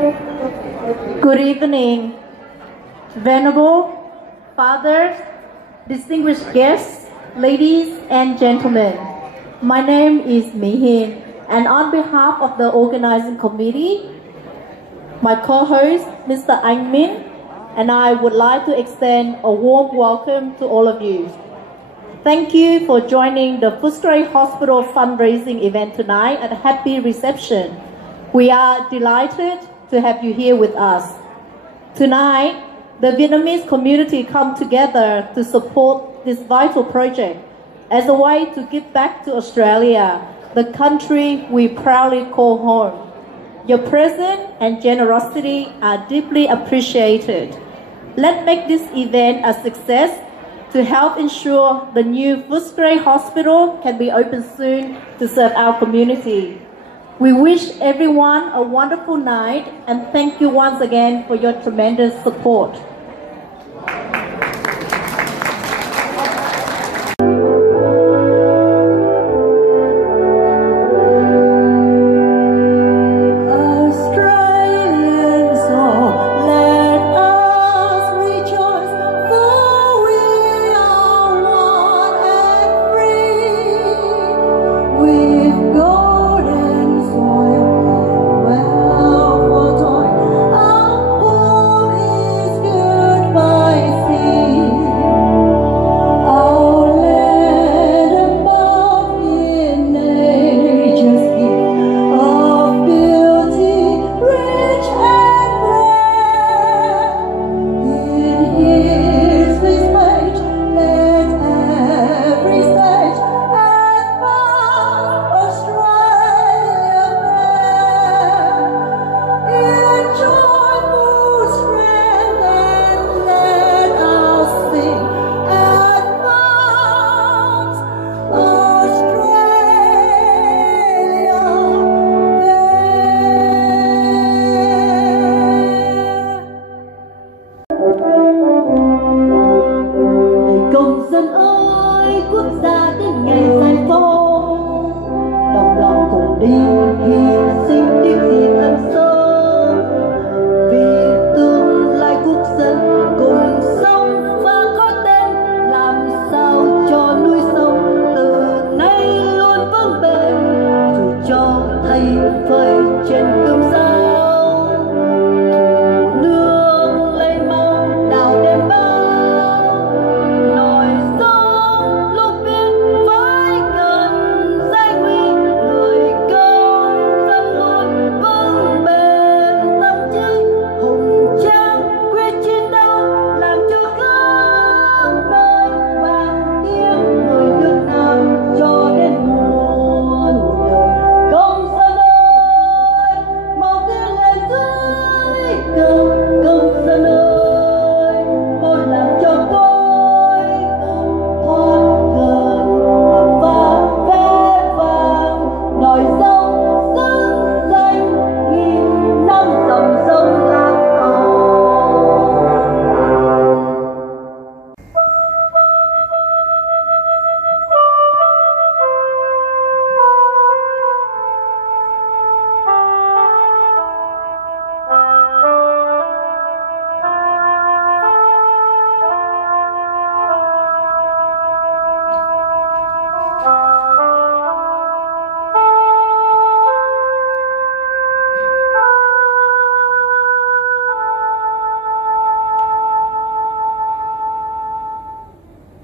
Good evening, venerable fathers, distinguished guests, ladies and gentlemen. My name is Mi Hin, and on behalf of the organizing committee, my co-host, Mr. Anh Min, and I would like to extend a warm welcome to all of you. Thank you for joining the Footscray Hospital fundraising event tonight at a happy reception. We are delighted to have you here with us. Tonight, the Vietnamese community come together to support this vital project as a way to give back to Australia, the country we proudly call home. Your presence and generosity are deeply appreciated. Let's make this event a success to help ensure the new Footscray Hospital can be opened soon to serve our community. We wish everyone a wonderful night and thank you once again for your tremendous support.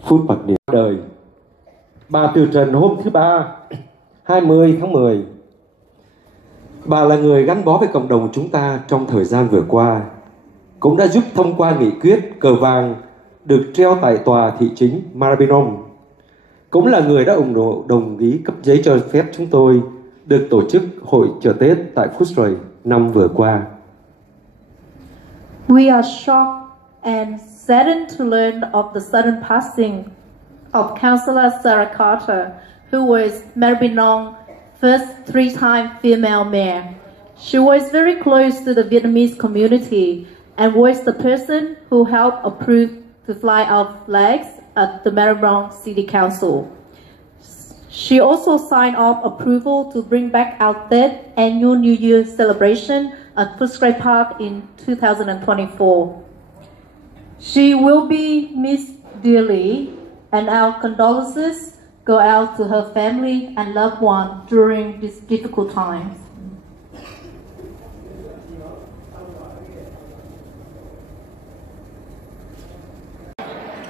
Phút bạc niệm đời. Bà từ trần hôm thứ Ba, 20 tháng 10. Bà là người gắn bó với cộng đồng chúng ta trong thời gian vừa qua, cũng đã giúp thông qua nghị quyết cờ vàng được treo tại tòa thị chính Maribyrnong. Cũng là người đã đồng ý cấp giấy cho phép chúng tôi được tổ chức hội chợ Tết tại Footscray năm vừa qua. We are shocked and saddened to learn of the sudden passing of Councillor Sarah Carter, who was Maribyrnong's first three-time female mayor. She was very close to the Vietnamese community and was the person who helped approve to fly our flags at the Maribyrnong City Council. She also signed off approval to bring back our third annual New Year celebration at Footscray Park in 2024. She will be missed dearly, and our condolences go out to her family and loved ones during these difficult times.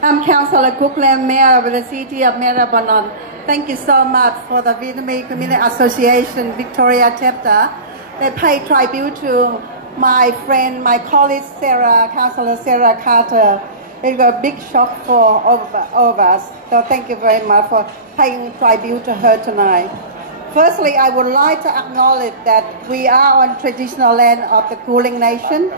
I'm Councillor Cook Lam, Mayor of the City of Maribyrnong. Thank you so much for the Vietnamese Community Association Victoria chapter. They pay tribute to my friend, my colleague Sarah, Councillor Sarah Carter. It was a big shock for all of us. So thank you very much for paying tribute to her tonight. Firstly, I would like to acknowledge that we are on traditional land of the Kulin Nation,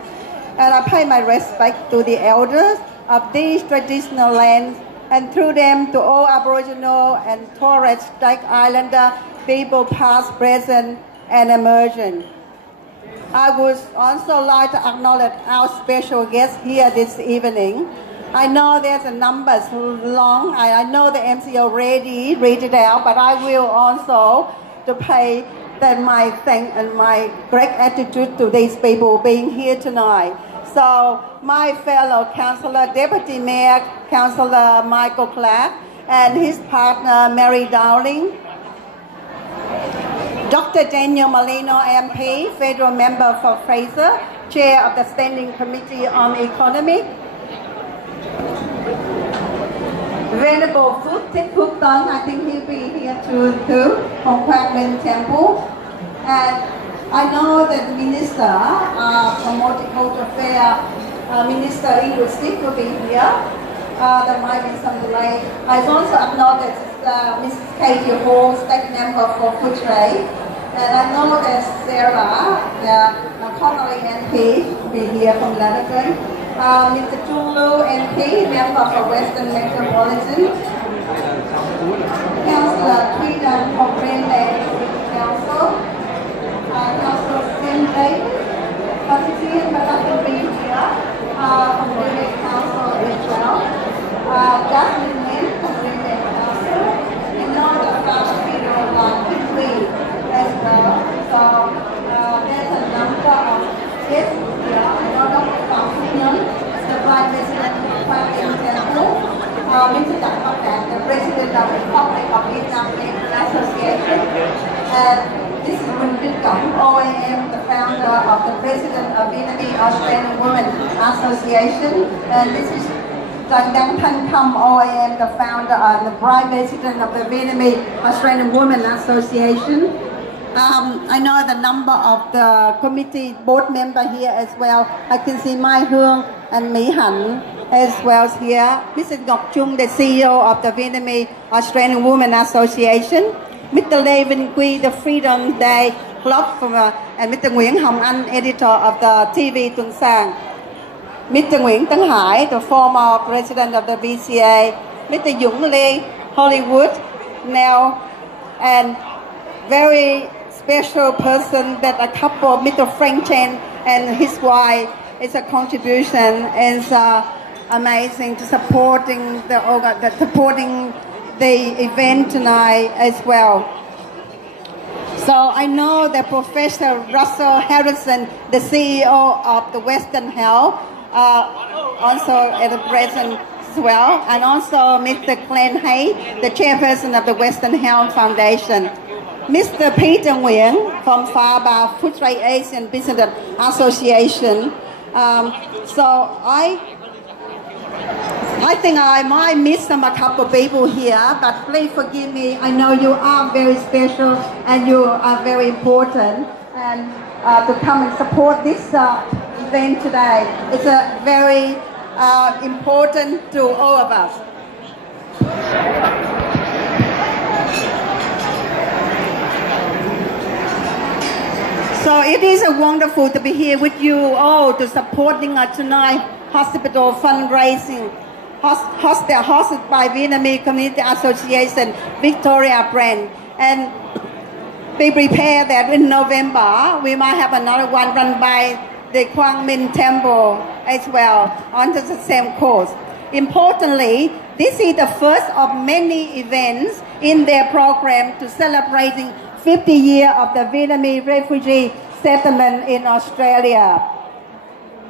and I pay my respect to the elders of these traditional lands, and through them to all Aboriginal and Torres Strait Islander people past, present, and emerging. I would also like to acknowledge our special guest here this evening. I know there's a numbers long. I know the MC already read it out, but I will also to pay my thanks and my great gratitude to these people being here tonight. So my fellow Councillor, Deputy Mayor, Councillor Michael Clark, and his partner Mary Dowling, Dr. Daniel Molino MP, Federal Member for Fraser, Chair of the Standing Committee on Economy, Venerable Phúc Tong, I think he'll be here too, from Quang Minh Temple. And I know that the Minister for Multicultural Affairs, Minister Ingrid will be here. There might be some delay. I also acknowledge Mrs. Katie Hall, State Member for Footscray. And I know that Sarah, the Connolly MP, will be here from London. Mr. Tulu MP, Member for Western Metropolitan. Councillor Tweedon from Greenland Council. Councillor Sim Davis, Constituent but not to be here, from Greenland Council as well. Jasmine Lin from Greenland Council. And now the Federal Quickly as well. So there's a number of guests here. I know Dr. Pham Nguyen, the Vice President of Quang Minh Temple. Mr. Đặng Ngọc Đạt, the President of the Republic of Vietnam Association. And this is Nguyen Vinh Cổng, OAM, the founder of the President of Vietnamese Australian Women Association. And this is Dang Thanh Khăm, OAM, the founder and the Vice President of the Vietnamese Australian Women Association. I know the number of the committee board member here as well. I can see Mai Hương and Mỹ Hạnh as well as here. Mrs. Ngọc Trung, the CEO of the Vietnamese Australian Women Association. Mr. Lê Vinh Quy, the Freedom Day Club, and Mr. Nguyễn Hồng Anh, editor of the TV Tuần Sang. Mr. Nguyễn Tấn Hải, the former president of the VCA. Mr. Dũng Lê, Hollywood, now, and very special person that a couple, Mr. Frank Chen and his wife, is a contribution, is amazing to supporting the event tonight as well. So I know that Professor Russell Harrison, the CEO of the Western Health, also at the present as well, and also Mr. Glenn Hay, the chairperson of the Western Health Foundation. Mr. Peter Nguyen from FABA, Footscray Asian Business Association. So I think I might miss a couple of people here, but please forgive me. I know you are very special and you are very important, and to come and support this event today. It's a very important to all of us. So it is wonderful to be here with you all to supporting us tonight. Hospital fundraising, hosted by Vietnamese Community Association Victoria brand, and be prepared that in November we might have another one run by the Quang Minh Temple as well on the same course. Importantly, this is the first of many events in their program to celebrating 50 years of the Vietnamese refugee resettlement in Australia.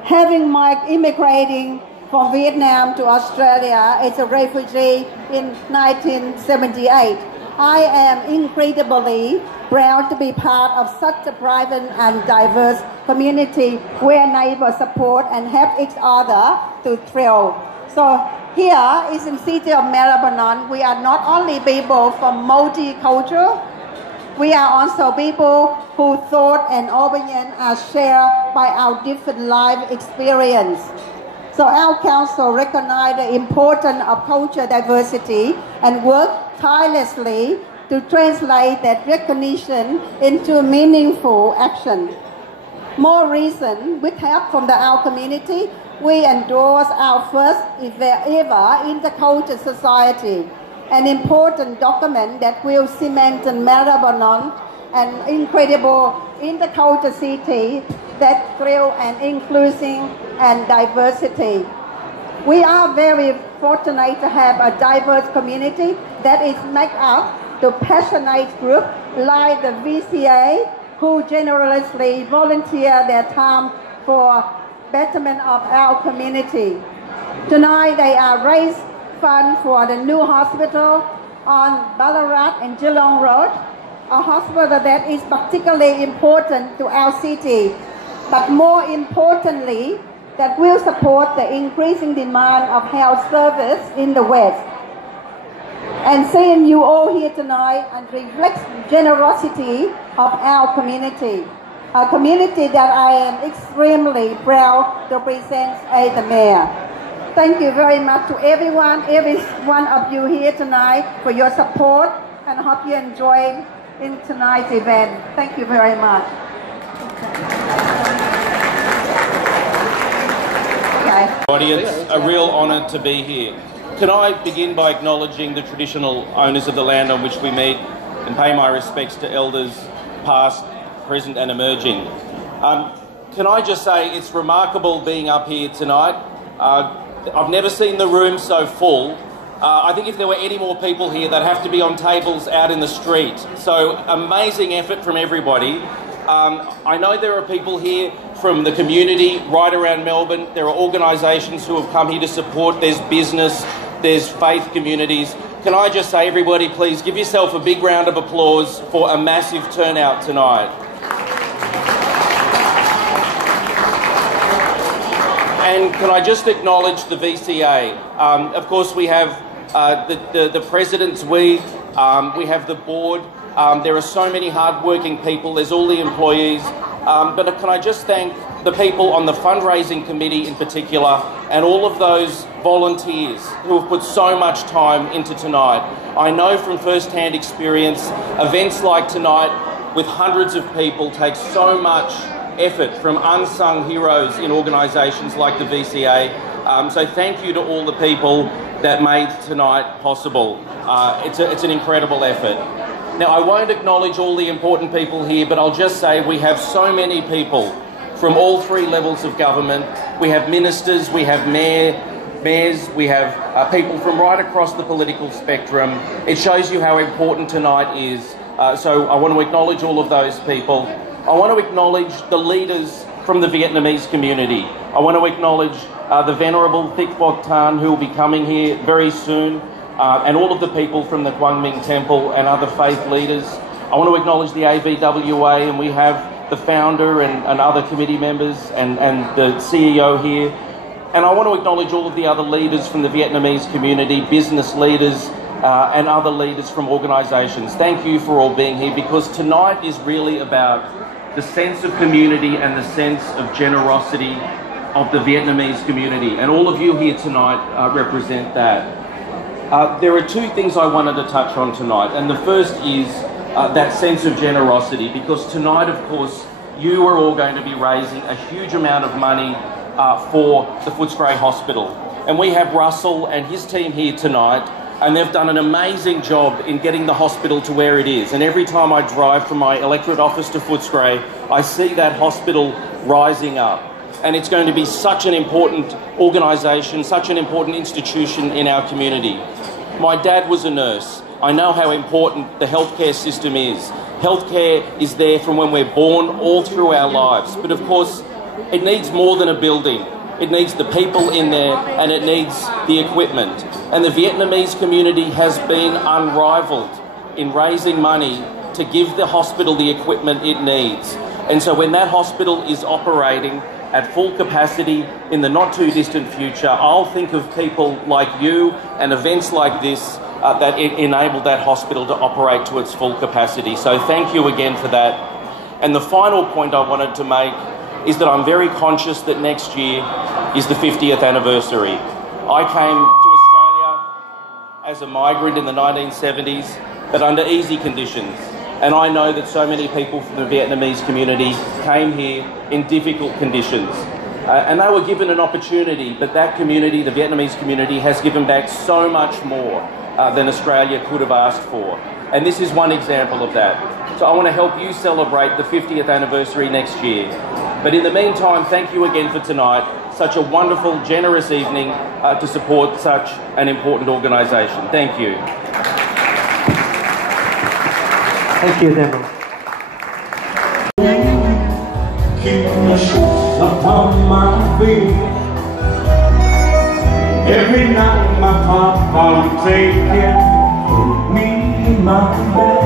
Having immigrating from Vietnam to Australia as a refugee in 1978, I am incredibly proud to be part of such a vibrant and diverse community where neighbors support and help each other to thrive. So here is in the city of Lebanon, we are not only people from multicultural, we are also people whose thought and opinion are shared by our different life experience. So our council recognizes the importance of cultural diversity and work tirelessly to translate that recognition into meaningful action. More recent, with help from our community, we endorsed our first ever intercultural society, an important document that will cement Lebanon an incredible intercultural city that thrives and inclusion and diversity. We are very fortunate to have a diverse community that is made up to passionate groups like the VCA, who generously volunteer their time for betterment of our community. Tonight they are raised funds for the new hospital on Ballarat and Geelong Road, a hospital that is particularly important to our city, but more importantly, that will support the increasing demand of health service in the West. And seeing you all here tonight and reflects generosity of our community, a community that I am extremely proud to present as the mayor. Thank you very much to every one of you here tonight for your support, and I hope you enjoyed in tonight's event. Thank you very much. It's a real honour to be here. Can I begin by acknowledging the traditional owners of the land on which we meet and pay my respects to elders past, present and emerging. Can I just say it's remarkable being up here tonight. I've never seen the room so full. I think if there were any more people here, they'd have to be on tables out in the street. So amazing effort from everybody. I know there are people here from the community right around Melbourne. There are organisations who have come here to support. There's business, there's faith communities. Can I just say, everybody, please give yourself a big round of applause for a massive turnout tonight. And can I just acknowledge the VCA? Of course, we have the presidents, we have the board. There are so many hard-working people. There's all the employees. But can I just thank the people on the fundraising committee in particular, and all of those volunteers who have put so much time into tonight. I know from first-hand experience, events like tonight with hundreds of people take so much effort from unsung heroes in organisations like the VCA. So thank you to all the people that made tonight possible. It's an incredible effort. Now, I won't acknowledge all the important people here, but I'll just say we have so many people from all three levels of government. We have ministers, we have mayors, we have people from right across the political spectrum. It shows you how important tonight is. So I want to acknowledge all of those people. I want to acknowledge the leaders from the Vietnamese community. I want to acknowledge the Venerable Thich Quoc Tan, who will be coming here very soon, and all of the people from the Quang Minh Temple and other faith leaders. I want to acknowledge the AVWA, and we have the founder and other committee members and the CEO here. And I want to acknowledge all of the other leaders from the Vietnamese community, business leaders, and other leaders from organisations. Thank you for all being here, because tonight is really about the sense of community and the sense of generosity of the Vietnamese community. And all of you here tonight represent that. There are two things I wanted to touch on tonight, and the first is that sense of generosity, because tonight, of course, you are all going to be raising a huge amount of money for the Footscray Hospital. And we have Russell and his team here tonight, and they've done an amazing job in getting the hospital to where it is. And every time I drive from my electorate office to Footscray, I see that hospital rising up. And it's going to be such an important organisation, such an important institution in our community. My dad was a nurse. I know how important the healthcare system is. Healthcare is there from when we're born all through our lives. But of course, it needs more than a building. It needs the people in there, and it needs the equipment. And the Vietnamese community has been unrivaled in raising money to give the hospital the equipment it needs. And so when that hospital is operating at full capacity in the not too distant future, I'll think of people like you and events like this that enable that hospital to operate to its full capacity. So thank you again for that. And the final point I wanted to make is that I'm very conscious that next year is the 50th anniversary. I came to Australia as a migrant in the 1970s, but under easy conditions. And I know that so many people from the Vietnamese community came here in difficult conditions. And they were given an opportunity, but that community, the Vietnamese community, has given back so much more than Australia could have asked for. And this is one example of that. So I want to help you celebrate the 50th anniversary next year. But in the meantime, thank you again for tonight. Such a wonderful, generous evening to support such an important organisation. Thank you. Thank you, Demo. Keep the shoes upon my feet. Every night my papa would take care of me in my bed.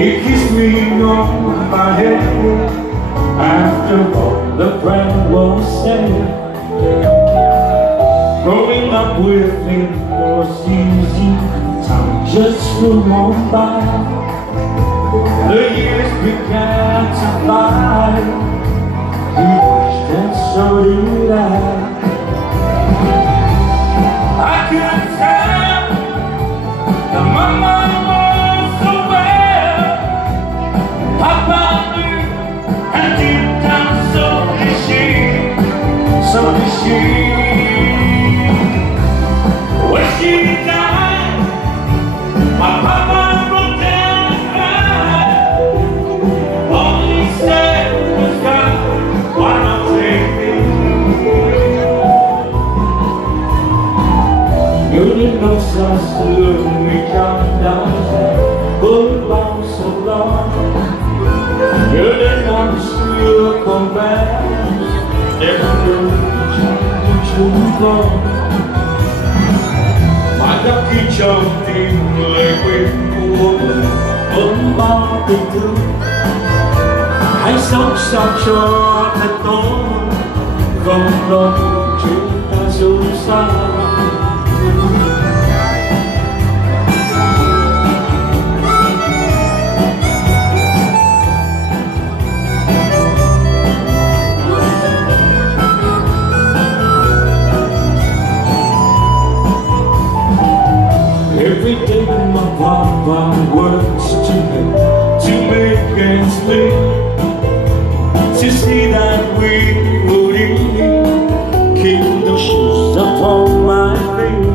He kissed me on my head after all the prayer was said. Growing up with him was easy, time just flew on by. The years began to fly. He wished and so did I. I could tell that my mom was so well. Papa knew, and deep down so did she. So did she. When she died, my papa broke down and cried. All he said was, God, why not take me? You didn't know us to me come down, but long so long. You didn't understand come back. Never knew you long. My lucky trong tim lời quên của ôm bao tình thương. Hãy sống sao cho thật tốt, không lo chúng ta dù sao. Every day my papa works to make ends meet, to see that we would eat, keep the shoes upon my feet.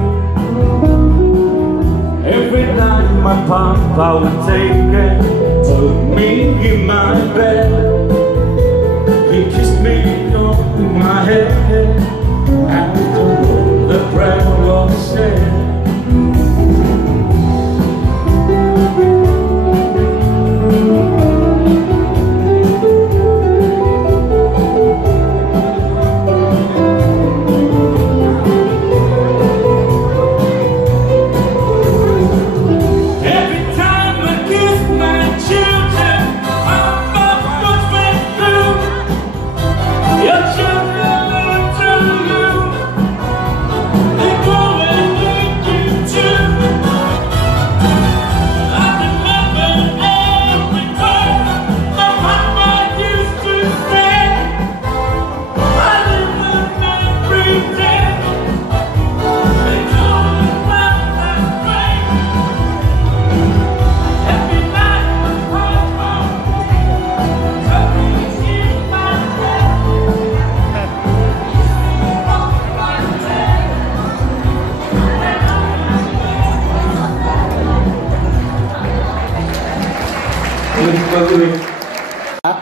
Every night my papa would take care of me in my bed. He kissed me on my head after all the prayer was said.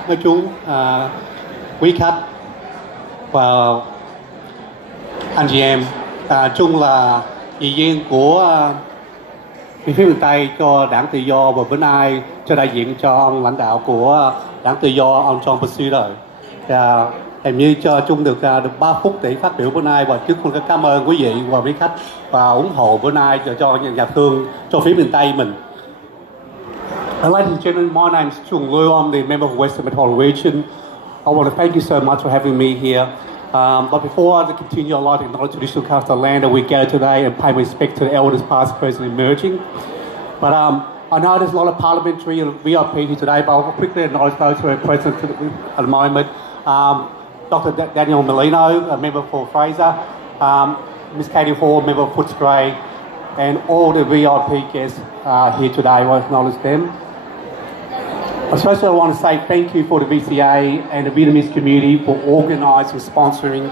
Nói chú quý khách và anh chị em, chung là ủy viên của phía miền Tây cho Đảng Tự Do và bữa nay cho đại diện cho ông lãnh đạo của Đảng Tự Do ông John Pursuer. Hình như cho Trung được 3 phút để phát biểu bữa nay, và trước con cảm ơn quý vị và quý khách và ủng hộ bữa nay cho nhà thương cho phía miền Tây mình. Ladies and gentlemen, my name is Chung Lu. I'm the member of Western Metropolitan Region. I want to thank you so much for having me here. But before I continue, I'd like to acknowledge the traditional cast of the land that we gather today and pay respect to the elders past, present, and emerging. But I know there's a lot of parliamentary and VIP here today, but I'll quickly acknowledge those who are present at the moment. Dr. Daniel Molino, a member for Fraser, Ms. Katie Hall, member of Footscray, and all the VIP guests here today. I want to acknowledge them. Especially I want to say thank you for the VCA and the Vietnamese community for organising, sponsoring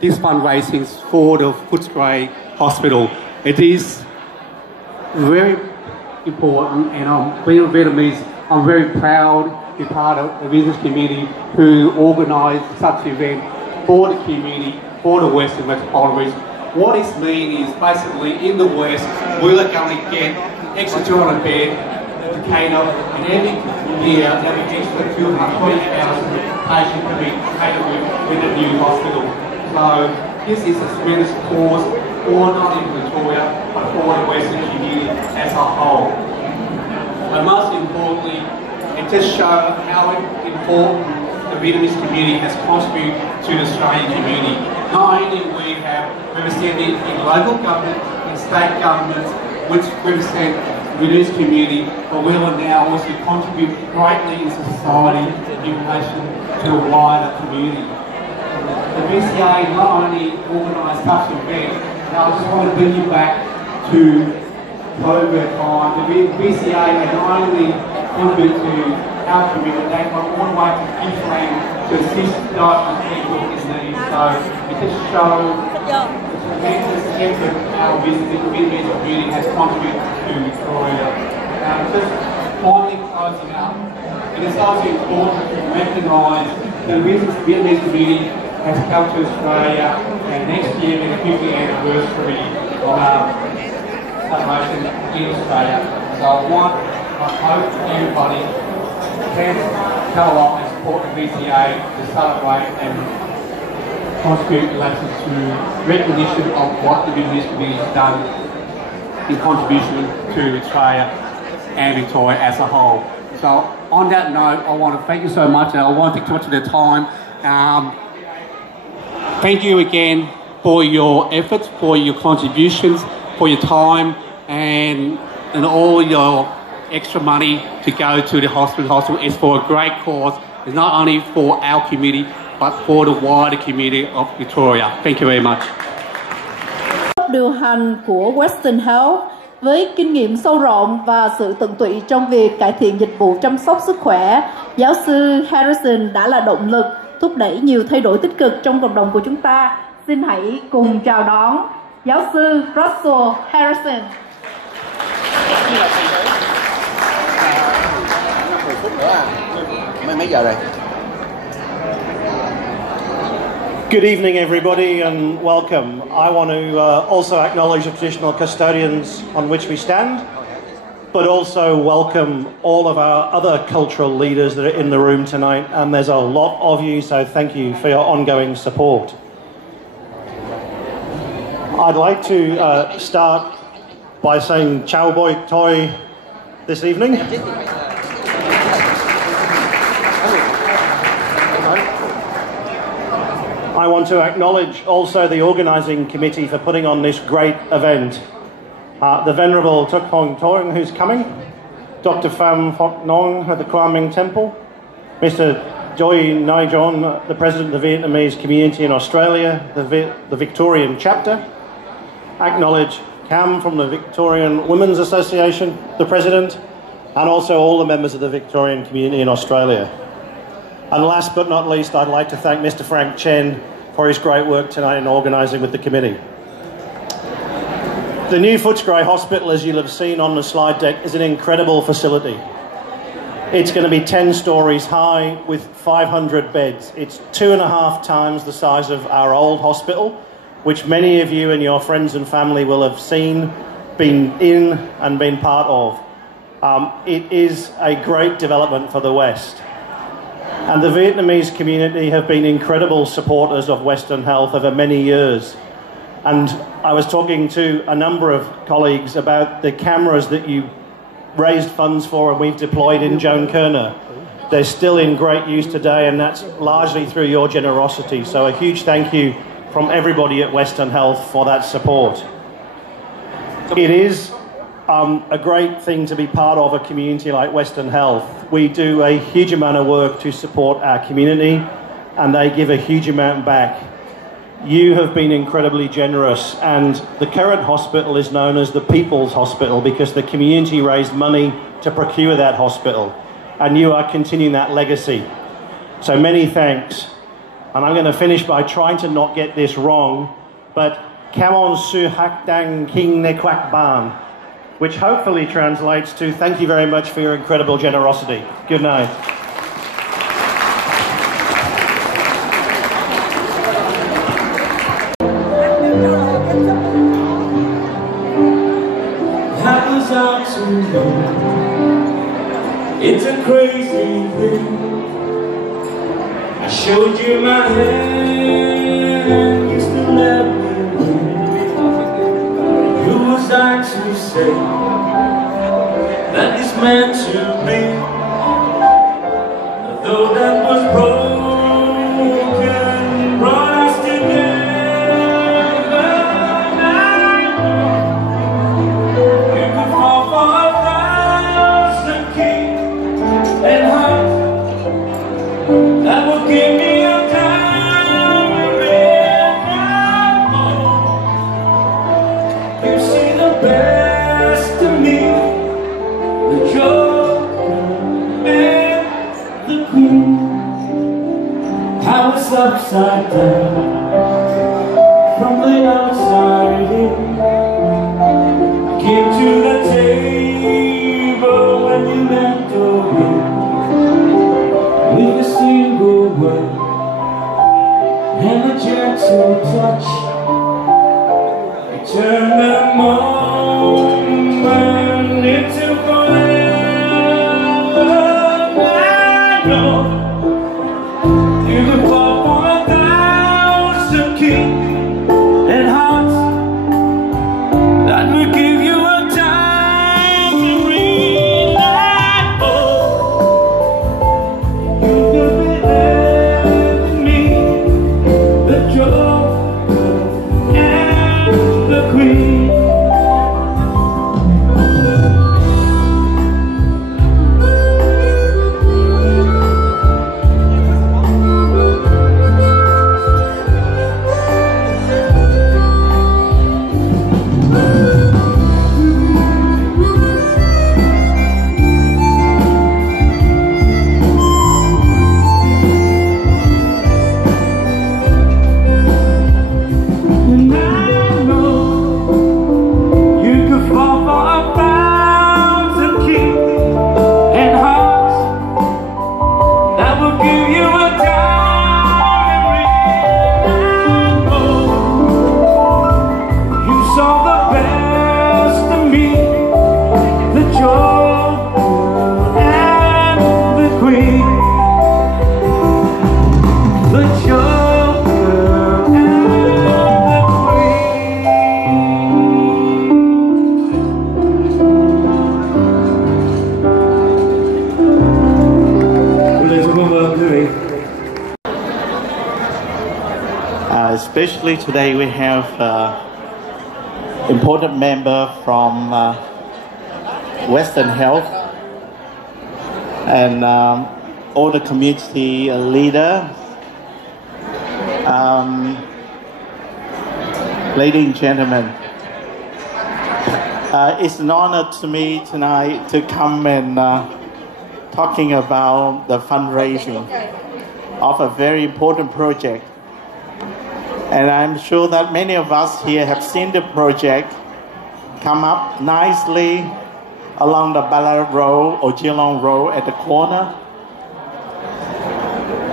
these fundraisings for the Footscray Hospital. It is very important, and being Vietnamese, I'm very proud to be part of the Vietnamese community who organised such an event for the community, for the Western Metropolitan Region. What this means is basically in the West, we're going to get extra 200 beds to cater, and every year there'll be extra 220,000 patients to be catered with the new hospital. So this is a tremendous cause for not only Victoria, but for the Western community as a whole. And most importantly, it just shows how important the Vietnamese community has contributed to the Australian community. Not only we have represented in local government, in state governments, which represent the Vietnamese community, but we will now also contribute greatly in society in relation to a wider community. The VCA not only organised such an event, and I just want to bring you back to COVID time. The VCA had not only contributed to our community, they went all the way to Israel to assist those people in need. So it just shows the tremendous effort our Vietnamese community has contributed to Victoria. Just finally closing up, it is also important to recognise that the Vietnamese community has come to Australia, and next year is the 50th anniversary of our celebration in Australia. So I hope everybody can come along and support the VCA to celebrate and contribute in relation to recognition of what the Vietnamese community has done in contribution to Australia and Victoria as a whole. So on that note, I want to thank you so much, and I won't take too much of their time. Thank you again for your efforts, for your contributions, for your time, and all your extra money to go to the hospital. The hospital is for a great cause. It's not only for our community, but for the wider community of Victoria. Thank you very much. Điều hành của Western Health với kinh nghiệm sâu rộng và sự tận tụy trong việc cải thiện dịch vụ chăm sóc sức khỏe, giáo sư Harrison đã là động lực thúc đẩy nhiều thay đổi tích cực trong cộng đồng của chúng ta. Xin hãy cùng chào đón giáo sư Russell Harrison. Mấy giờ rồi? Good evening, everybody, and welcome. I want to also acknowledge the traditional custodians on which we stand, but also welcome all of our other cultural leaders that are in the room tonight, and there's a lot of you, so thank you for your ongoing support. I'd like to start by saying Chào Boi Toi this evening. I want to acknowledge also the organising committee for putting on this great event. The Venerable Tuk Hong Tong, who's coming, Dr. Pham Phoc Nong at the Quang Minh Temple, Mr. Joy Nai John, the President of the Vietnamese Community in Australia, the Victorian chapter. Acknowledge Cam from the Victorian Women's Association, the President, and also all the members of the Victorian community in Australia. And last but not least, I'd like to thank Mr. Frank Chen for his great work tonight in organising with the committee. The new Footscray Hospital, as you'll have seen on the slide deck, is an incredible facility. It's going to be 10 stories high with 500 beds. It's 2.5 times the size of our old hospital, which many of you and your friends and family will have seen been in and been part of. It is a great development for the West. And the Vietnamese community have been incredible supporters of Western Health over many years. And I was talking to a number of colleagues about the cameras that you raised funds for and we've deployed in Joan Kerner. They're still in great use today, and that's largely through your generosity. So a huge thank you from everybody at Western Health for that support. It is a great thing to be part of a community like Western Health. We do a huge amount of work to support our community, and they give a huge amount back. You have been incredibly generous, and the current hospital is known as the People's Hospital because the community raised money to procure that hospital, and you are continuing that legacy. So many thanks. And I'm going to finish by trying to not get this wrong, but Kamon Su Hak Dang King Ne Kwak Ban, which hopefully translates to thank you very much for your incredible generosity. Good night. Happens out to me. It's a crazy thing. I showed you my hand, you still let me win. Who was I to say that it's meant to be? Though that was broken, brought us together. I know you could fall for 1,000 kings and hearts that will give me a diamond ring and more. You see the best of me, the joker and the queen. How it's upside down from the outside in. Came to the table when you left away. With a single word and a gentle touch, you turn the moment into forever. I know you could fall for 1,000 kings and hearts that would give you a diamond ring like gold. You could be me, the joker and the queen. And I know you could fall for 1,000 kings and hearts that will give you a diamond ring and gold. You saw the best of me, the joker and the queen, the joker and the Especially today we have important member from Western Health and all the community leader. Ladies and gentlemen, it's an honor to me tonight to come and talking about the fundraising of a very important project. And I'm sure that many of us here have seen the project come up nicely along the Ballard Road or Geelong Road at the corner.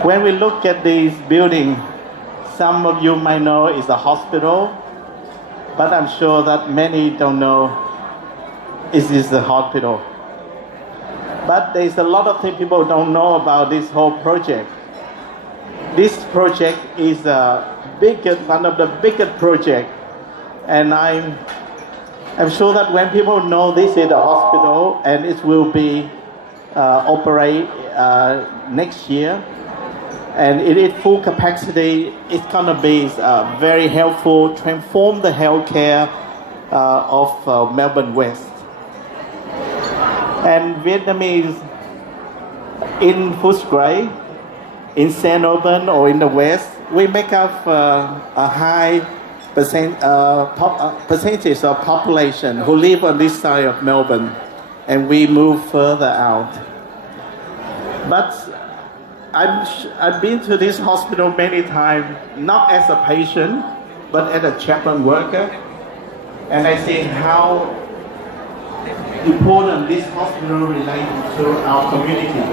When we look at this building, some of you might know it's a hospital, but I'm sure that many don't know is the hospital. But there's a lot of things people don't know about this whole project. This project is one of the biggest projects, and I'm sure that when people know this is a hospital and it will be operate next year, and it is full capacity, it's gonna be very helpful, transform the healthcare of Melbourne West. And Vietnamese in Footscray, in St. Urban or in the West, we make up a high percentage of population who live on this side of Melbourne, and we move further out. But I've been to this hospital many times, not as a patient, but as a chaplain worker, and I see how important this hospital relates to our community.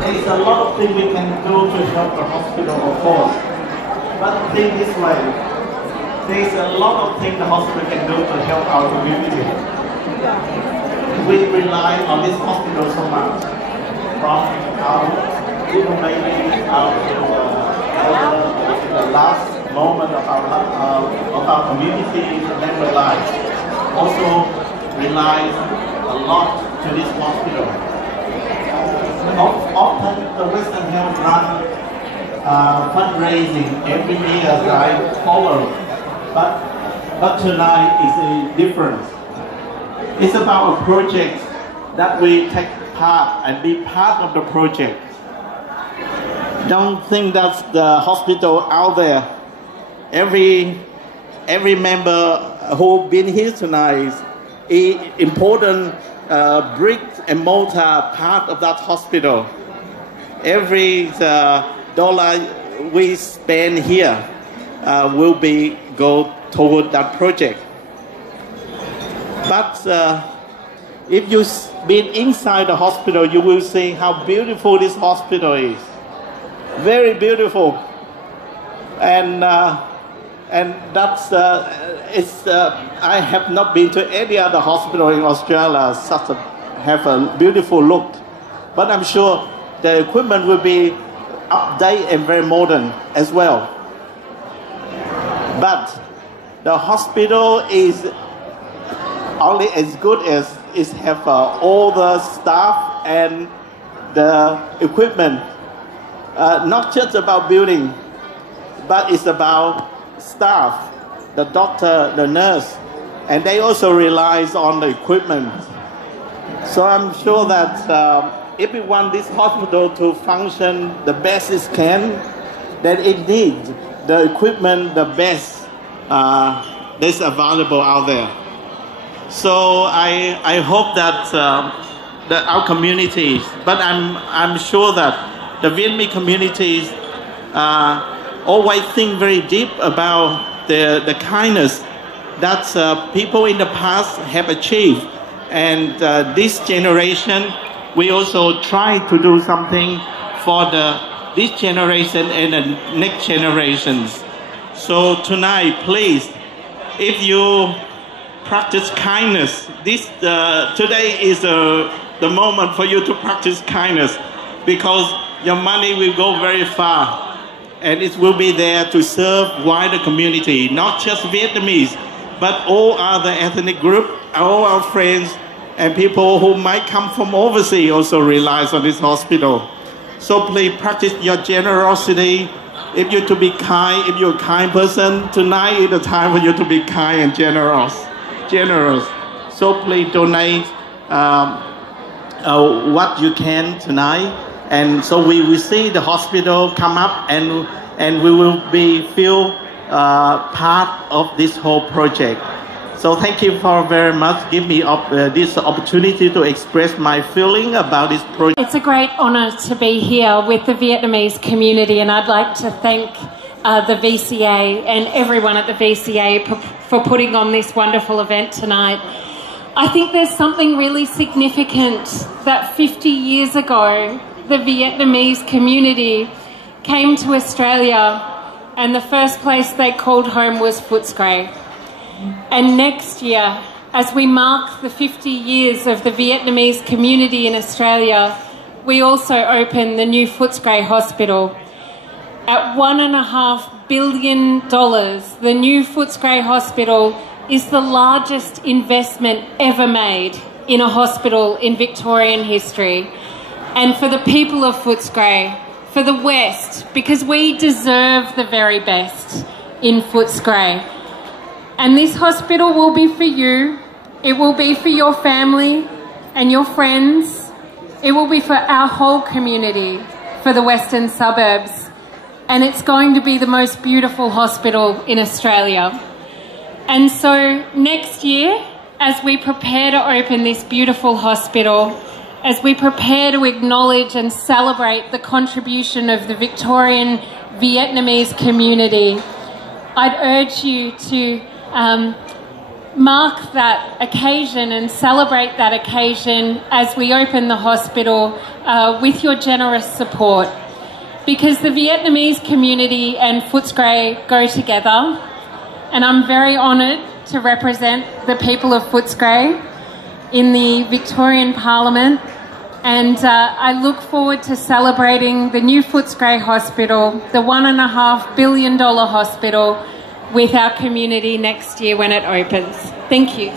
There's a lot of things we can do to help the hospital, of course. But think this way, there's a lot of things the hospital can do to help our community. We rely on this hospital so much, from our little baby out to the last moment of our community member life. Also relies a lot to this hospital. Often the Western Health run fundraising every year that I follow, but tonight is a difference. It's about a project that we take part and be part of the project. Don't think that's the hospital out there. Every member who been here tonight is important brick and mortar part of that hospital. Every dollar we spend here will go toward that project. But if you've been inside the hospital, you will see how beautiful this hospital is. Very beautiful, and that's I have not been to any other hospital in Australia have a beautiful look, but I'm sure the equipment will be updated and very modern as well. But the hospital is only as good as it have all the staff and the equipment. Not just about building, but it's about staff, the doctor, the nurse, and they also rely on the equipment. So I'm sure that if we want this hospital to function the best it can, then it needs the equipment the best that's available out there. So I hope that our communities, but I'm sure that the Vietnamese communities always think very deep about the kindness that people in the past have achieved, and this generation we also try to do something for this generation and the next generations. So tonight, please, if you practice kindness, today is the moment for you to practice kindness, because your money will go very far, and it will be there to serve wider community, not just Vietnamese, but all other ethnic groups, all our friends, and people who might come from overseas also relies on this hospital. So please practice your generosity. If you're to be kind, if you're a kind person, tonight is the time for you to be kind and generous. So please donate what you can tonight, and so we will see the hospital come up, and we will feel part of this whole project. So thank you for very much giving me this opportunity to express my feeling about this project. It's a great honour to be here with the Vietnamese community, and I'd like to thank the VCA and everyone at the VCA for putting on this wonderful event tonight. I think there's something really significant that 50 years ago, the Vietnamese community came to Australia, and the first place they called home was Footscray. And next year, as we mark the 50 years of the Vietnamese community in Australia, we also open the new Footscray Hospital. At $1.5 billion, the new Footscray Hospital is the largest investment ever made in a hospital in Victorian history. And for the people of Footscray, for the West, because we deserve the very best in Footscray. And this hospital will be for you, it will be for your family and your friends, it will be for our whole community, for the Western suburbs, and it's going to be the most beautiful hospital in Australia. And so next year, as we prepare to open this beautiful hospital, as we prepare to acknowledge and celebrate the contribution of the Victorian Vietnamese community, I'd urge you to mark that occasion and celebrate that occasion as we open the hospital with your generous support. Because the Vietnamese community and Footscray go together, and I'm very honoured to represent the people of Footscray in the Victorian Parliament, and I look forward to celebrating the new Footscray Hospital, the $1.5 billion hospital, with our community next year when it opens. Thank you.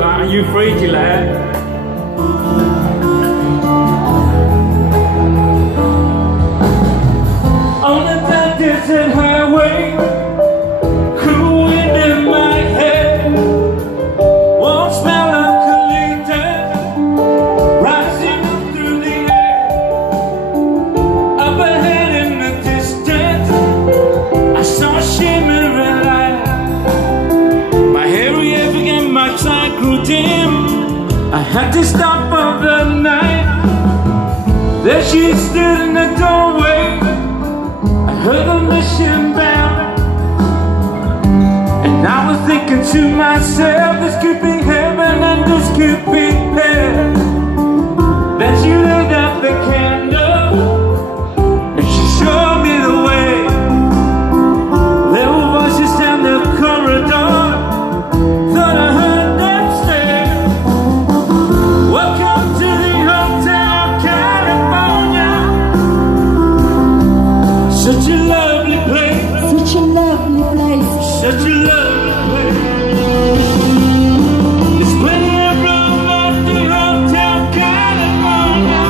Are you free, chị Lệ? On the dark desert highway, cool wind in my head, warm smell of eucalyptus rising up through the air. Up ahead in the distance, I saw a shimmering light. My hairy hair began, my sight grew dim. I had to stop for the night. There she stood in the doorway. I heard the mission bell, and I was thinking to myself, this could be heaven and this could be hell. Then she lit up the candle and she showed me the way. There were voices down the corridor, thought I heard them say, welcome to the Hotel California. Such a lovely place. Such a lovely place. Such a lovely place. There's plenty of room at the Hotel California.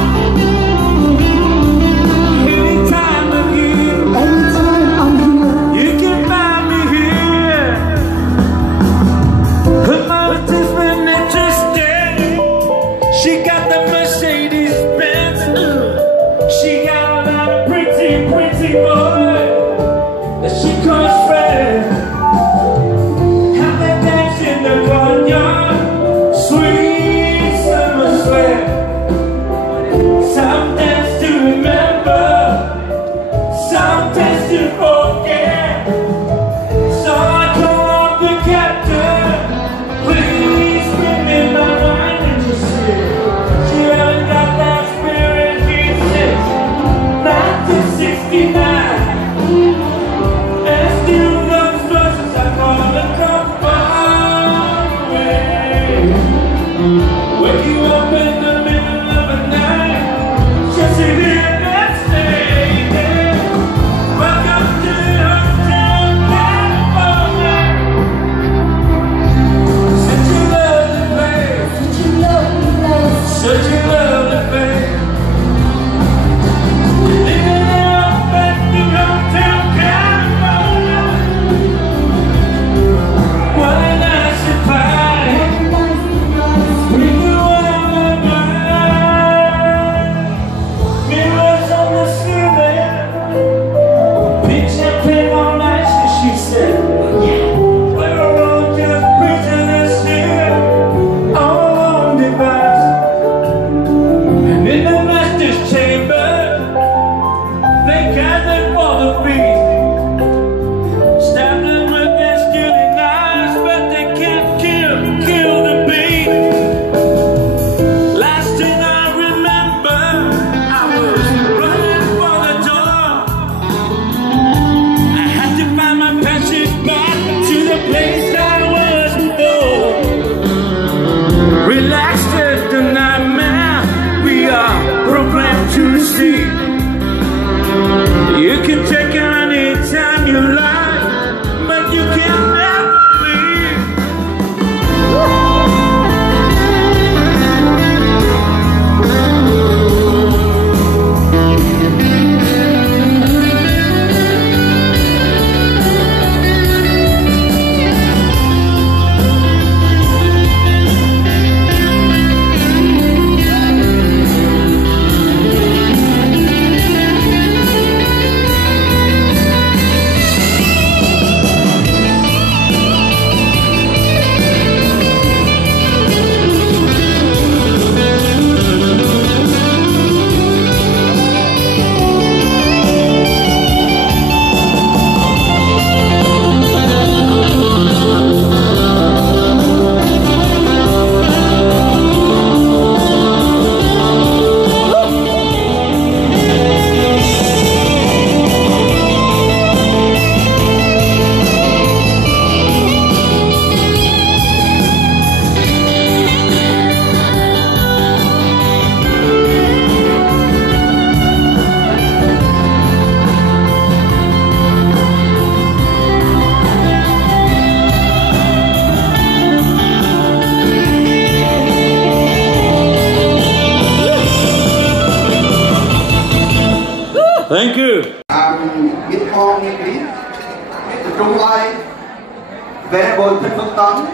Venerable Phật Tấn,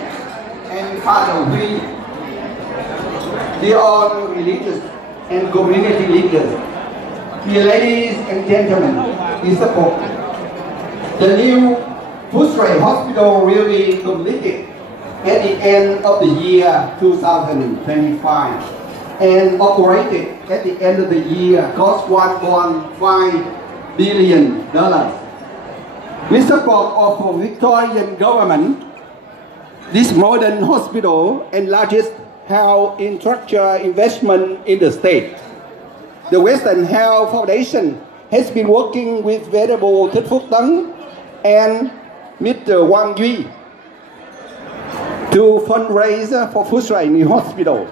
and Father Huy, dear all religious and community leaders, dear ladies and gentlemen, in support. The new Footscray Hospital will be completed at the end of the year 2025 and operated at the end of the year cost $1.5 billion. With support of the Victorian government, this modern hospital and largest health infrastructure investment in the state. The Western Health Foundation has been working with Venerable Thích Phúc Tấn and Mr. Wang Duy to fundraise for Footscray New Hospital.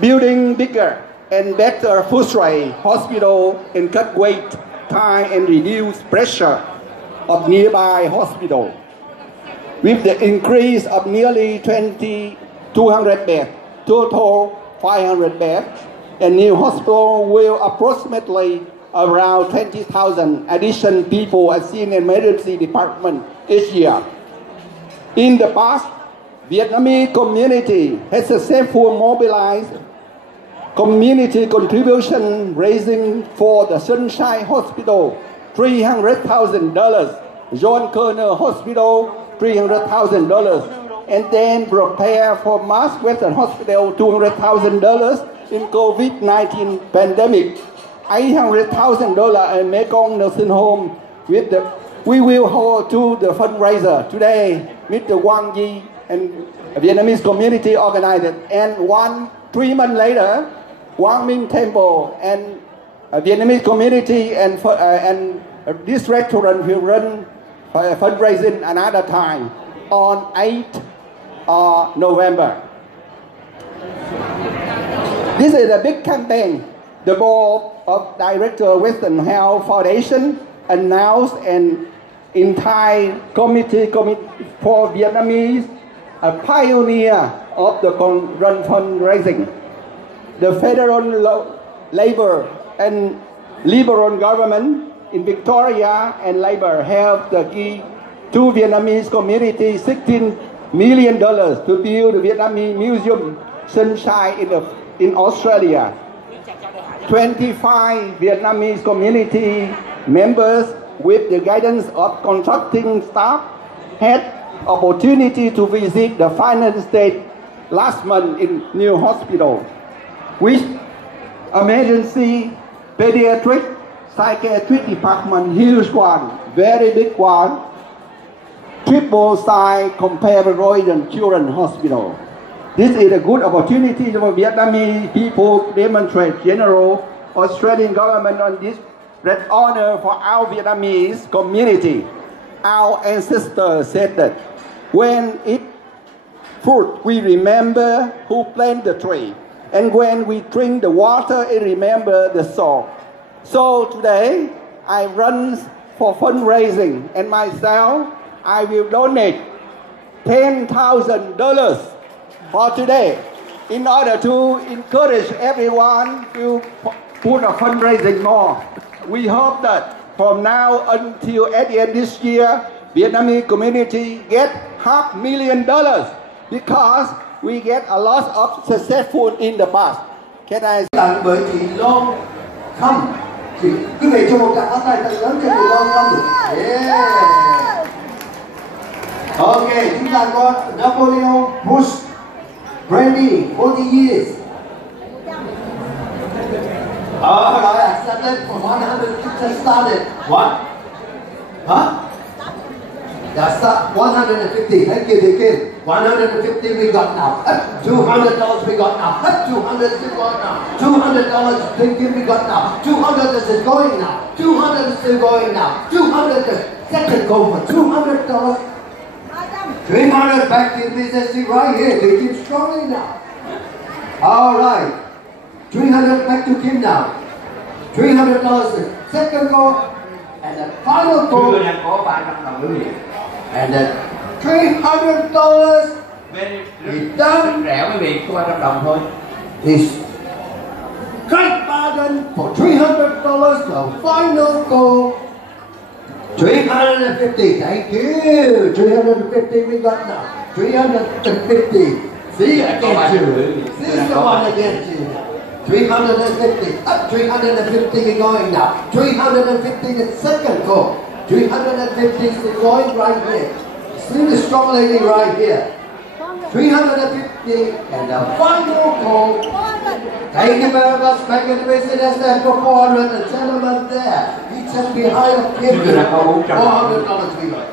Building bigger and better Footscray Hospital and cut wait time and reduce pressure of nearby hospital. With the increase of nearly 200 beds, total 500 beds, a new hospital will approximately around 20,000 additional people are seen in emergency department each year. In the past, Vietnamese community has successfully mobilized community contribution raising for the Sunshine Hospital $300,000, John Kerner Hospital $300,000, and then prepare for Mass Western Hospital $200,000 in COVID-19 pandemic, $800,000 in Mekong Nursing Home. We will hold to the fundraiser today. Mr. Wang Yi and Vietnamese community organized it, and 3 months later, Quang Minh Temple and Vietnamese community and this restaurant will run fundraising another time on 8th November. This is a big campaign. The board of directors of Western Health Foundation announced an entire committee for Vietnamese, a pioneer of the run fundraising. The federal labor and liberal government in Victoria and Labor have give to Vietnamese community $16 million to build the Vietnamese Museum Sunshine in Australia. 25 Vietnamese community members with the guidance of contracting staff had opportunity to visit the final state last month in new hospital, which emergency pediatric psychiatric department, huge one, very big one, triple size compared with Royal Children's Hospital. This is a good opportunity for Vietnamese people to demonstrate general Australian government on this great honor for our Vietnamese community. Our ancestors said that when it fruit, we remember who planted the tree. And when we drink the water, it remember the soul. So today, I run for fundraising, and myself, I will donate $10,000 for today in order to encourage everyone to put a fundraising more. We hope that from now until at the end of this year, Vietnamese community get $500,000 because we get a lot of successful in the past. Can I tặng bởi chị Long Khâm? Quý vị cho một tràng pháo tay thật lớn cho chị Long Khâm. Yeah. Ok, chúng ta có Napoleon Bush Brandy 40 years. Alright, I started from 100, just started. What? Huh? Yeah, start 150. Thank you, Deacon. 150 we got now. $200 we got now. $200 we got now. $200 Deacon we got now. $200 is going now. $200 is still going now. $200 the second go for $200. 300 back in business right here. Deacon strongly now. All right. 300 back to Kim now. $300 the second go. And the final go. And then $300 is done. Rẻ quý vị, có 300 đồng thôi. Is great bargain for $300. The final goal 350, thank you. 350 we got now. 350. See, I get you. See, someone against you now. 350. Up 350 we're going now. 350 the second goal. 350 is going right here. See the strong lady right here. 350 and the final goal. Thank you very much. Back in the business there for 400. The gentleman there. He just behind of him. $400 we got.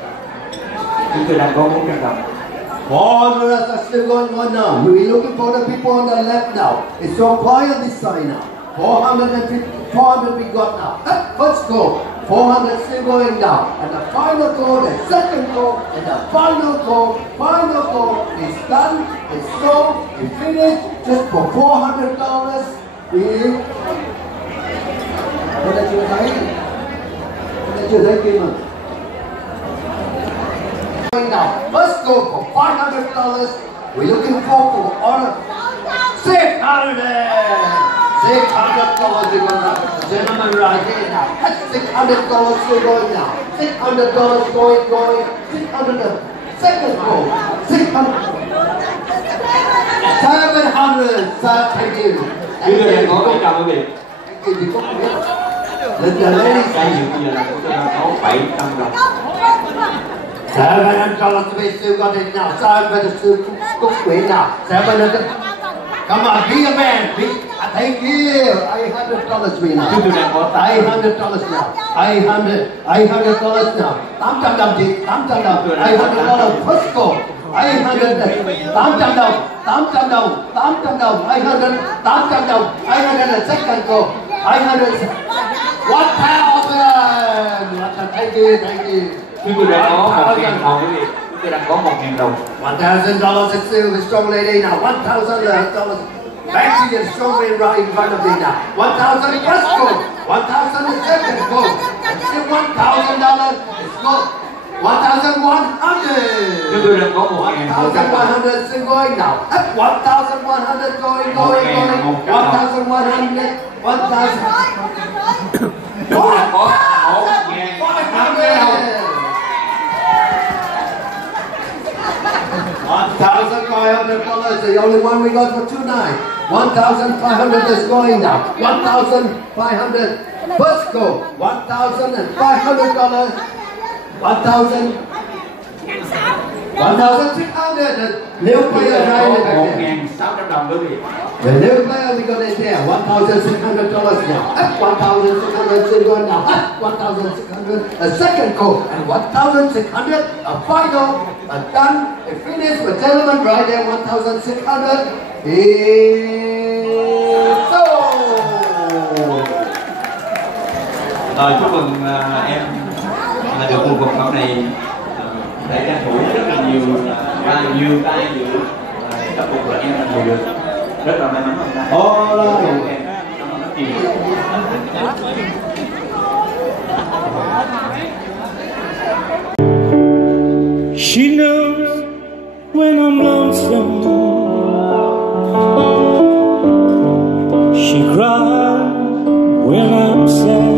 $400 are still going on now. We're looking for the people on the left now. It's so quiet this side now. 450, 400 we got now. First goal. 400 still going down. And the final goal, the second goal, and the final goal is done, it's sold, it's finished, just for $400. What did you say? What did you say, Kim? Now, let's go for $500. We're looking for order $600 we're gonna the gentleman right here now. That's $600 still going now. $600 going. 600 second goal. 600. 700. Thank you. Thank you. The ladies. $700 we still got it now. $700 still Footscray now. $700. Come on, be a man. Thank you. $800 we now. $800 now. $800 now. $800 first goal. $800 the second goal. $800 $1,000. Thank you. Chúng tôi đã có 1.000 đồng quý vị. Chúng tôi đang có 1.000 đồng. $1,000 is still the strong lady now. $1,000. Back to the strong lady right in front of me now. $1,000 first goal. $1,000 the second goal. Still $1,000. It's goal. $1,100. Chúng tôi đang có 1.100 still going now. $1,100 going. $1,100. Chúng tôi đang có 1.500. $1,500, the only one we got for tonight. $1,500 is going now. $1,500 first goal. $1,500. $1,600. New player right in the back there. $1.600 quý vị. The new player we got in there. $1,600 now. $1,600 still going now. $1,600 a second goal and $1,600 a final, a done, a finish. The gentleman right there. $1,600 is sold. Chúc mừng em được một cuộc họp này để tranh thủ rất là nhiều tay dự tập phục là em là người được rất là may mắn hôm nay. Cảm ơn rất nhiều. She knows when I'm lonesome. She cries when I'm sad.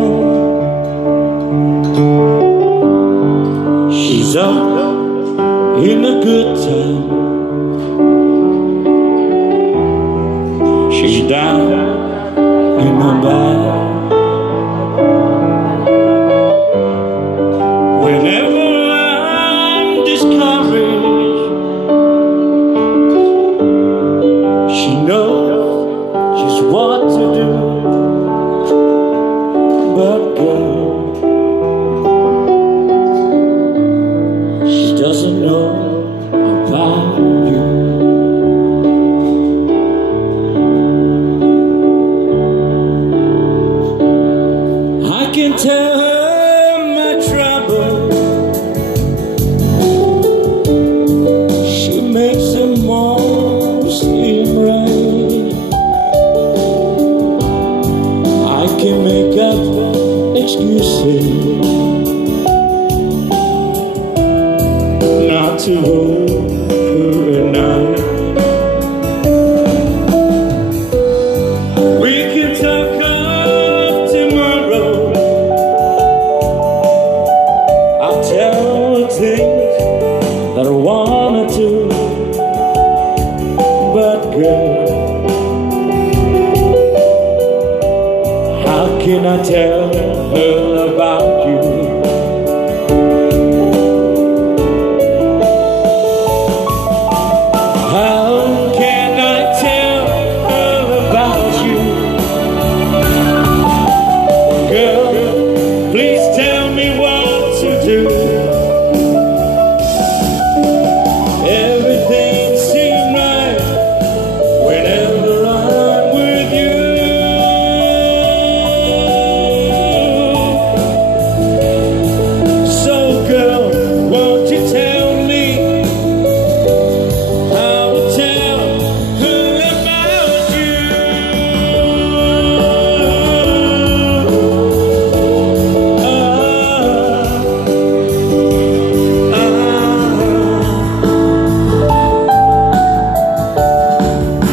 She's up in a good time. She's down in a bad. Whenever I'm discouraged, she knows just what to do. But girl, she doesn't know about you. girl, how can I tell her about you? How can I tell her about you? Girl, please tell me what to do. Everything seems right whenever I'm with you. So girl, won't you tell me how to tell her about you?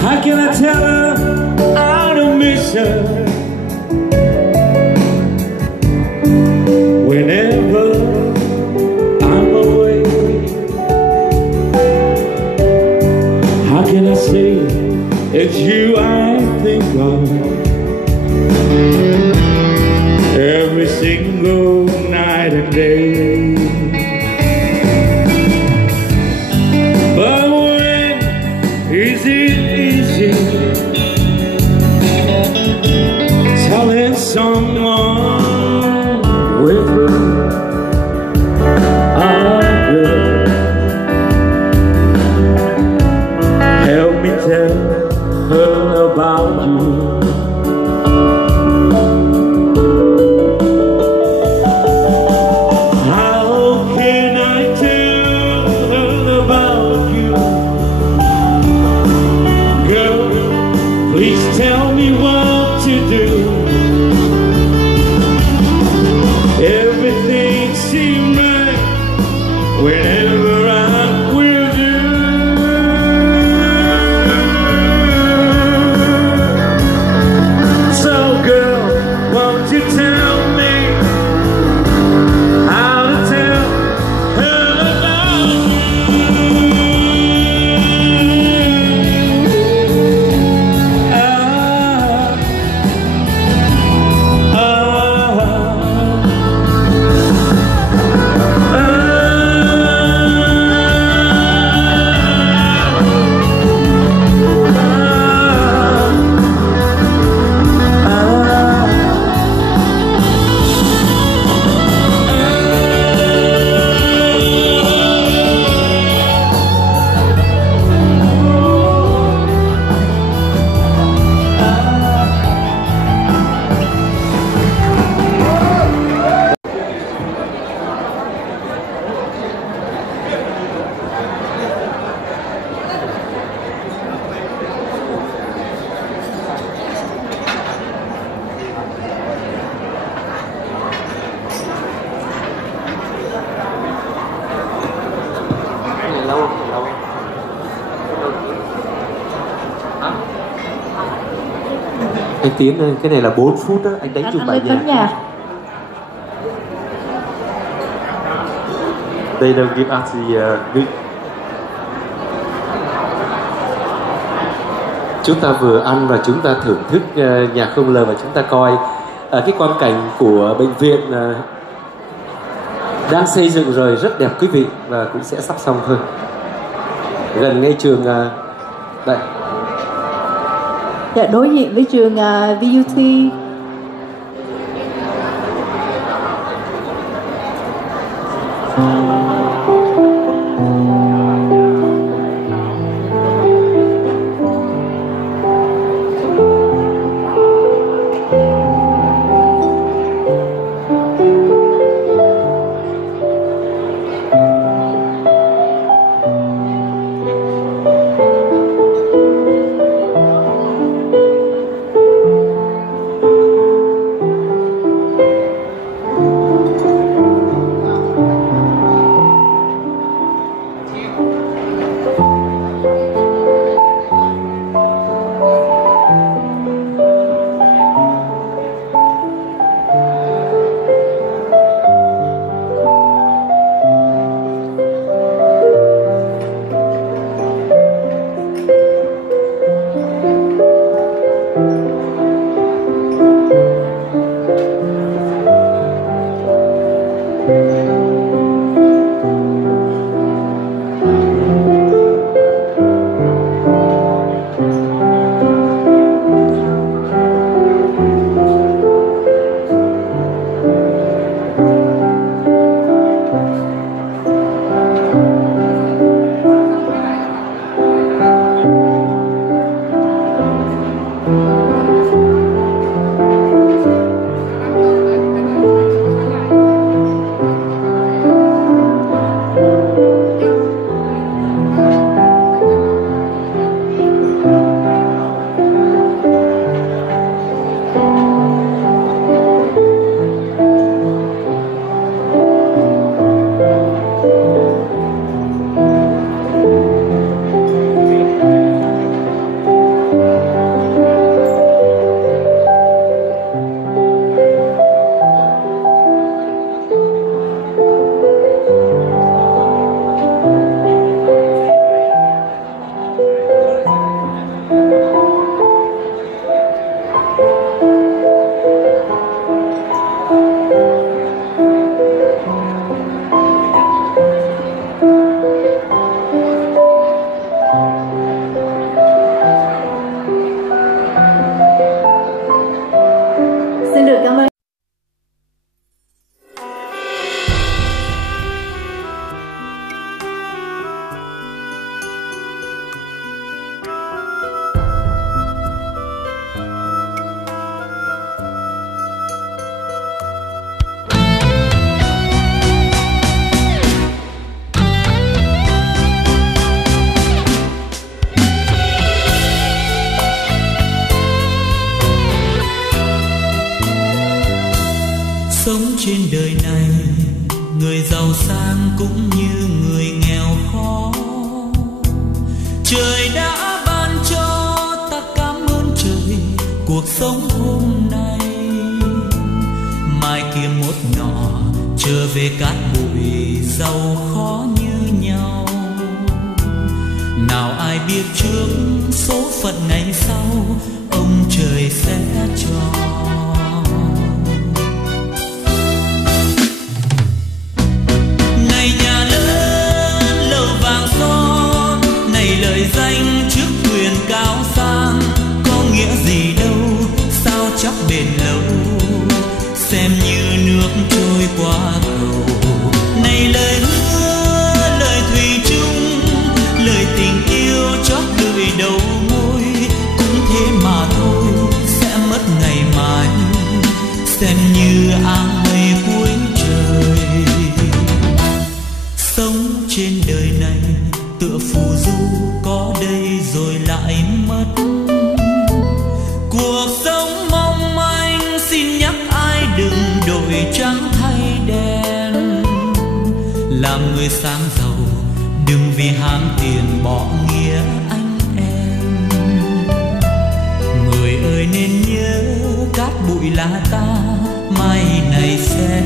How can I tell her I don't miss her whenever I'm away? How can I say it's you I think of every single night and day? But when is it easy telling someone with whom I'm good? Help me tell her about you. How can I tell her about you? Girl, please tell me what to do. Everything seems right whenever I'm with you. So girl, won't you tell me how to tell her about you? Anh Tiến ơi, cái này là 4 phút đó, anh đánh chung bài nhạc. They don't give us the good. Chúng ta vừa ăn và chúng ta thưởng thức nhạc không lời và chúng ta coi cái quang cảnh của bệnh viện đang xây dựng rồi, rất đẹp quý vị, và cũng sẽ sắp xong thôi. Gần ngay trường đây. Dạ, đối diện với trường VUT. sống trên đời này, người giàu sang cũng như người nghèo khó. Trời đã ban cho ta cảm ơn trời cuộc sống hôm nay. Mai kia một nọ trở về cát bụi giàu khó như nhau. Nào ai biết trước số phận ngày sau ông trời sẽ cho. Này nhà lớn lầu vàng son, này lời danh trước quyền cao sang, có nghĩa gì đâu sao chắc bền lâu, xem như nước trôi qua cầu. Này lời hứa lời thủy chung, lời tình yêu chót gửi đầu môi, cũng thế mà thôi sẽ mất ngày mai, xem như áng mây cuối trời. Sống trên đời này tựa phù du, có đây rồi lại mất. Cuộc sống mong manh xin nhắc ai đừng đổi trắng thay đen. Làm người sáng giàu đừng vì ham tiền bỏ nghĩa anh em. Người ơi nên nhớ cát bụi là ta, mai này sẽ